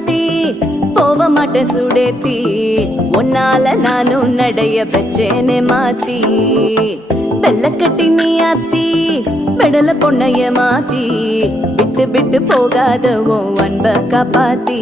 மாத்தி போக மாட்டேன் சுடேத்தி உன்னால நானும் நடைய பெச்சேனே மாத்தி வெள்ளக்கட்டி நீ ஆத்தி பெடல பொண்ணைய மாத்தி விட்டு விட்டு போகாத உன் அன்ப காப்பாத்தி